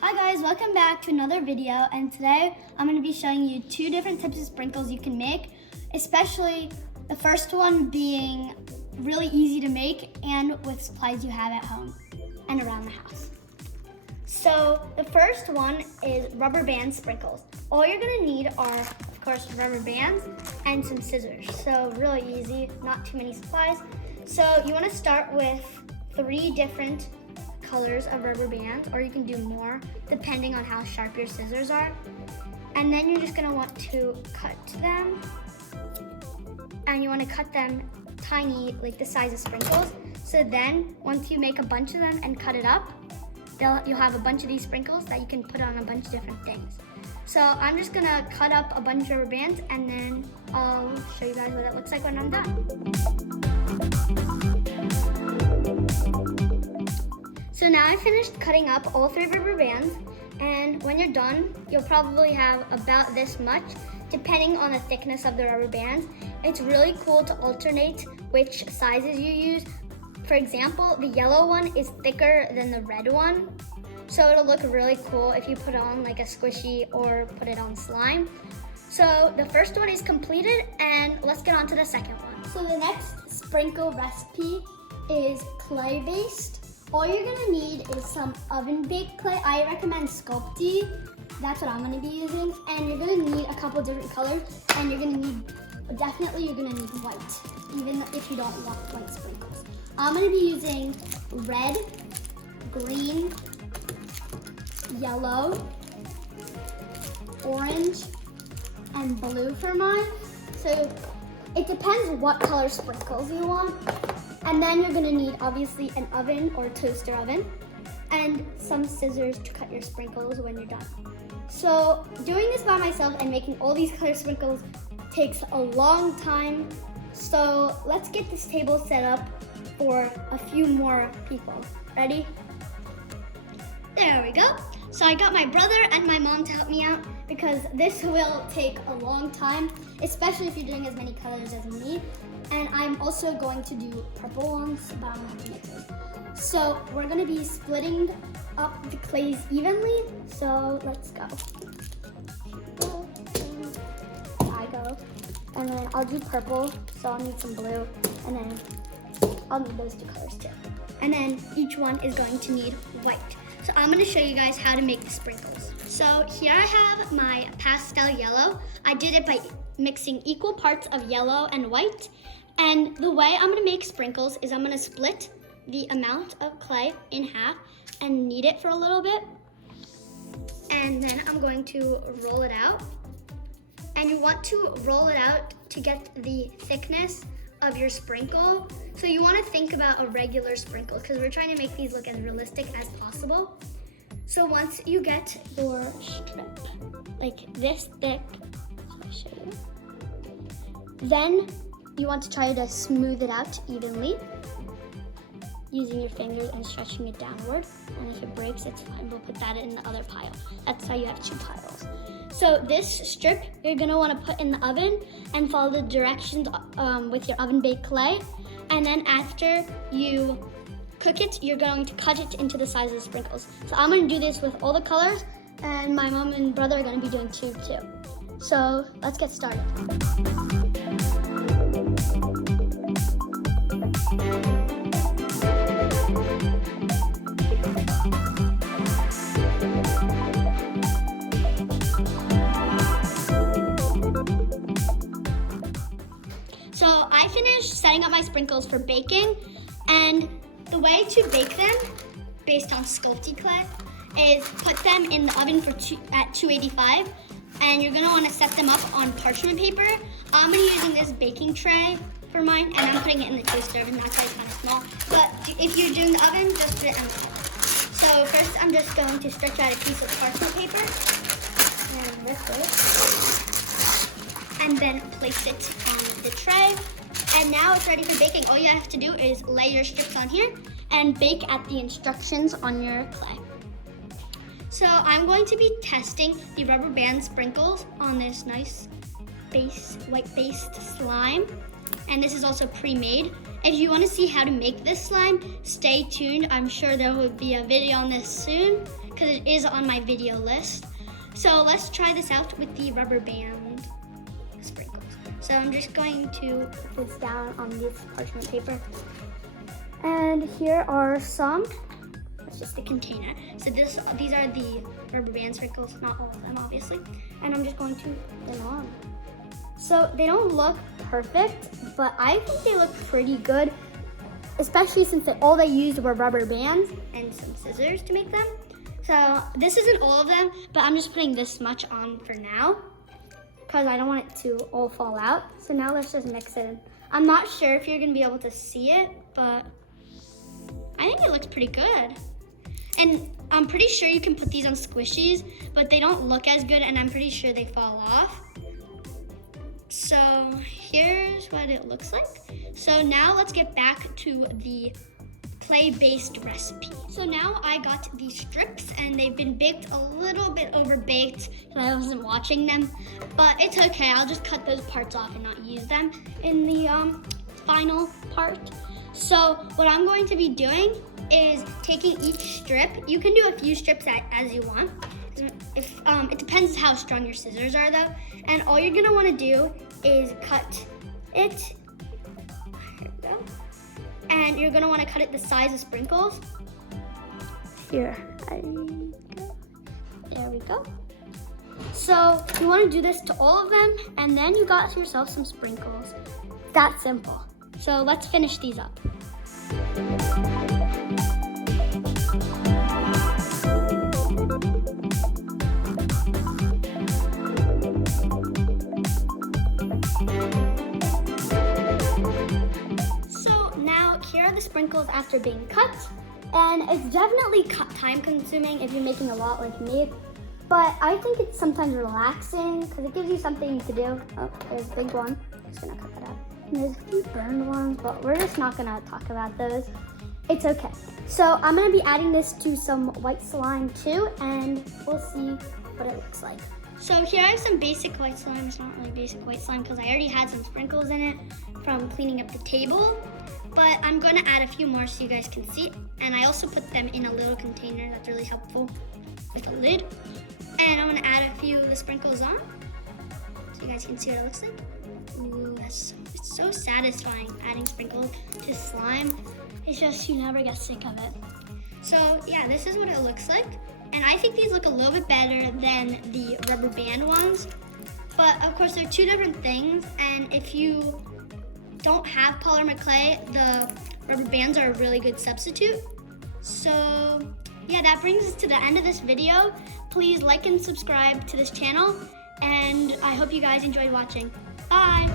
Hi guys, welcome back to another video, and today I'm going to be showing you two different types of sprinkles you can make, especially the first one being really easy to make and with supplies you have at home and around the house. So the first one is rubber band sprinkles. All you're going to need are, of course, rubber bands and some scissors. So really easy, not too many supplies. So you want to start with 3 different colors of rubber bands, or you can do more depending on how sharp your scissors are. And then you're just going to want to cut them, and you want to cut them tiny, like the size of sprinkles. So then once you make a bunch of them and cut it up, you'll have a bunch of these sprinkles that you can put on a bunch of different things. So I'm just going to cut up a bunch of rubber bands, and then I'll show you guys what it looks like when I'm done. So now I finished cutting up all 3 rubber bands, and when you're done, you'll probably have about this much, depending on the thickness of the rubber bands. It's really cool to alternate which sizes you use. For example, the yellow one is thicker than the red one, so it'll look really cool if you put it on like a squishy or put it on slime. So the first one is completed, and let's get on to the second one. So the next sprinkle recipe is clay-based. All you're gonna need is some oven baked clay. I recommend Sculpey. That's what I'm gonna be using. And you're gonna need a couple different colors, and you're gonna need white, even if you don't want white sprinkles. I'm gonna be using red, green, yellow, orange, and blue for mine. So it depends what color sprinkles you want. And then you're gonna need, obviously, an oven or toaster oven and some scissors to cut your sprinkles when you're done. So doing this by myself and making all these color sprinkles takes a long time. So let's get this table set up for a few more people. Ready? There we go. So I got my brother and my mom to help me out because this will take a long time, especially if you're doing as many colors as me. And I'm also going to do purple ones, but I'm not gonna do. So we're gonna be splitting up the clays evenly. So let's go. I go. And then I'll do purple, so I'll need some blue. And then I'll need those 2 colors too. And then each one is going to need white. So I'm gonna show you guys how to make the sprinkles. So here I have my pastel yellow. I did it by mixing equal parts of yellow and white. And the way I'm gonna make sprinkles is I'm gonna split the amount of clay in half and knead it for a little bit. And then I'm going to roll it out. And you want to roll it out to get the thickness of your sprinkle. So you wanna think about a regular sprinkle because we're trying to make these look as realistic as possible. So once you get your strip like this thick, I'll show you. Then you want to try to smooth it out evenly using your fingers and stretching it downward. And if it breaks, it's fine. We'll put that in the other pile. That's how you have 2 piles. So this strip, you're gonna wanna put in the oven and follow the directions with your oven baked clay. And then after you cook it, you're going to cut it into the size of the sprinkles. So I'm gonna do this with all the colors, and my mom and brother are gonna be doing 2 too. So let's get started. So I finished setting up my sprinkles for baking, and the way to bake them, based on Sculpey clay, is put them in the oven at 285, and you're gonna wanna set them up on parchment paper. I'm gonna be using this baking tray for mine, and I'm putting it in the toaster oven, that's why it's kind of small. But if you're doing the oven, just put it in the oven. So first I'm just going to stretch out a piece of parchment paper, and this way, and then place it on the tray. And now it's ready for baking. All you have to do is lay your strips on here and bake at the instructions on your clay. So I'm going to be testing the rubber band sprinkles on this nice white based slime. And this is also pre-made. if you want to see how to make this slime, stay tuned. I'm sure there will be a video on this soon because it is on my video list. So let's try this out with the rubber band sprinkles. So I'm just going to put this down on this parchment paper. And here are some. It's just a container. So these are the rubber band sprinkles, not all of them obviously. And I'm just going to put them on. So they don't look perfect, but I think they look pretty good, especially since all they used were rubber bands and some scissors to make them. So this isn't all of them, but I'm just putting this much on for now because I don't want it to all fall out. So now let's just mix it in. I'm not sure if you're gonna be able to see it, but I think it looks pretty good. And I'm pretty sure you can put these on squishies, but they don't look as good and I'm pretty sure they fall off. So here's what it looks like. So now let's get back to the clay-based recipe. So now I got these strips and they've been baked a little bit over-baked because I wasn't watching them, but it's okay. I'll just cut those parts off and not use them in the final part. So what I'm going to be doing is taking each strip. You can do a few strips as you want. If it depends how strong your scissors are though. And all you're gonna wanna do is cut it. Here we go. And you're gonna wanna cut it the size of sprinkles. Here, there we go. So you wanna do this to all of them and then you got yourself some sprinkles. That simple. So let's finish these up. The sprinkles after being cut, and it's definitely time consuming if you're making a lot like me, but I think it's sometimes relaxing because it gives you something to do. Oh, there's a big one. I'm just gonna cut that out. And there's a few burned ones, but we're just not gonna talk about those. It's okay. So I'm gonna be adding this to some white slime too, and we'll see what it looks like. So here I have some basic white slime. It's not really basic white slime because I already had some sprinkles in it from cleaning up the table. But I'm gonna add a few more so you guys can see. And I also put them in a little container that's really helpful with a lid. And I'm gonna add a few of the sprinkles on so you guys can see what it looks like. Ooh, it's so satisfying adding sprinkles to slime. It's just, you never get sick of it. So yeah, this is what it looks like. And I think these look a little bit better than the rubber band ones. But of course, they're two different things. And if you don't have polymer clay, the rubber bands are a really good substitute. So yeah, that brings us to the end of this video. Please like and subscribe to this channel, and I hope you guys enjoyed watching. Bye!